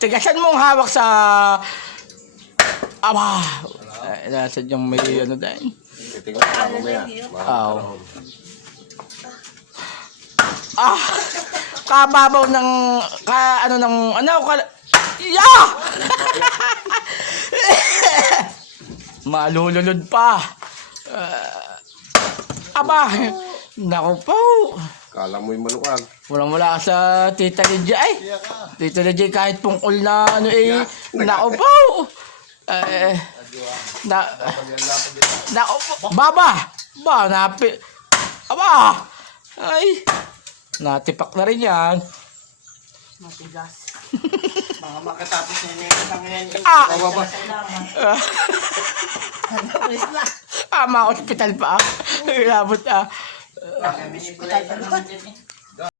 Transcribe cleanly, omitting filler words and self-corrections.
Tigasan mong hawak sa... Aba! Nasa yung may ano dahil. Tingnan ko mamaya. Kababaw ng... Yeah! Malulunod pa. Aba! Naku po. Kala mo'y malukan. Walang-wala sa Tita Lydia ay. Tita Lydia kahit pungkol na ano eh. Naku po. Naku po. Baba! Aba! Ay! Natipak na rin yan. Matigas. Mga makatapos na yung yan. Baba. Ma-hospital pa. Ilabot Kami ni Bulay pa naman dyan eh.